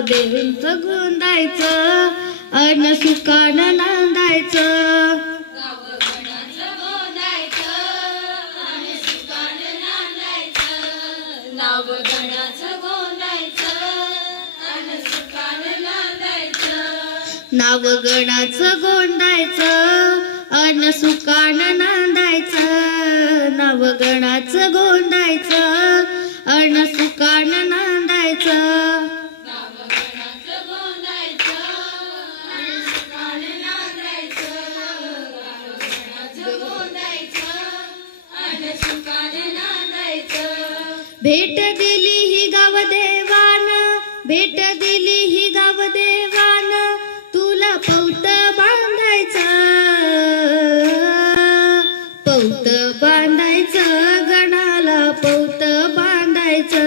देऊंच गोंदायचं अन सुखानं नांदायचं. नावगणाचं गोंदायचं अन सुखानं नांदायचं. नावगणाचं गोंदायचं अन सुखानं नांदायचं. भेट दिली ही गावदेवान, भेट दिली ही गावदेवान, तुला पौत बांधायचं. पौत बांधायचं गणाला पौत बांधायचं.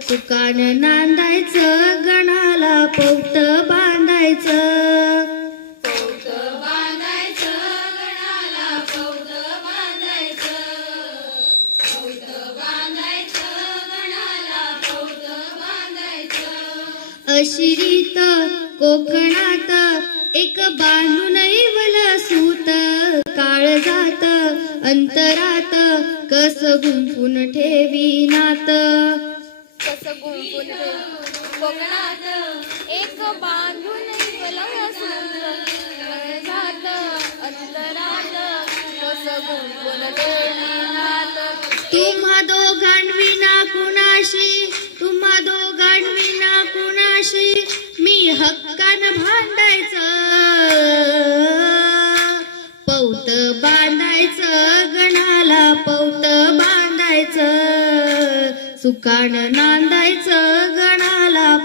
सुखानं नांदायचं गणाला पौत बांधायचं. अशिरीत कोकणात एक बांधून इवल सूत, काळजात अंतरात कस गुंफून ठेवी नात. कस गुंफून कोकणात एक बांधून इवल सूत, काळजात अंतरात कस गुंफून ठेवी नात. तुम्हा दोघांविना कुणाशी, तुम्हा दोघांविना कुणाशी मी हक्कानं भांडायचं. पौत बांधायचं गणाला पौत बांधायचं. सुखानं नांदायचं गणाला